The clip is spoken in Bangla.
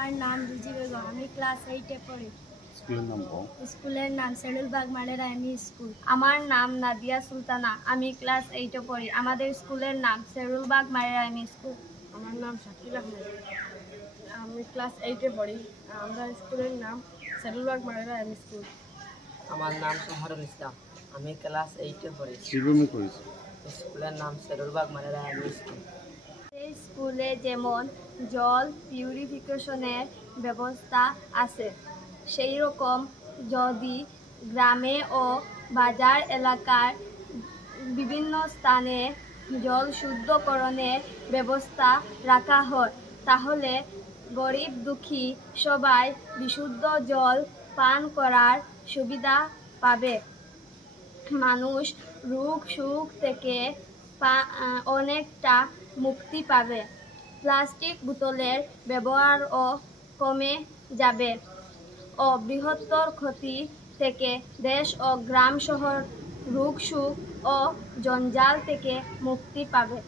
আমার নাম রুজি বেগম। আমি ক্লাস 8-এ পড়ি। স্কুলের নাম সেডুলবাগ মালেরা এমই স্কুল। আমার নাম নাদিয়া সুলতানা। আমি ক্লাস 8-এ পড়ি। আমাদের স্কুলের নাম সেডুলবাগ মালেরা এমই স্কুল। আমার নাম শাকিল আহমেদ। আমি ক্লাস 8-এ পড়ি। আমরা স্কুলের নাম সেডুলবাগ মালেরা এমই স্কুল। আমার নাম সোহরুল ইসলাম। আমি ক্লাস 8-এ পড়ি। স্কুলের নাম সেডুলবাগ মালেরা এমই স্কুল। এই স্কুলে যেমন জল পিউরিফিকেশনের ব্যবস্থা আছে, সেই রকম যদি গ্রামে ও বাজার এলাকার বিভিন্ন স্থানে জল শুদ্ধকরণের ব্যবস্থা রাখা হয়, তাহলে গরিব দুঃখী সবাই বিশুদ্ধ জল পান করার সুবিধা পাবে। মানুষ রোগ শোক থেকে অনেকটা মুক্তি পাবে। প্লাস্টিক বোতলের ব্যবহারও কমে যাবে ও বৃহত্তর ক্ষতি থেকে দেশ ও গ্রাম শহর রোগ শোক ও জঞ্জাল থেকে মুক্তি পাবে।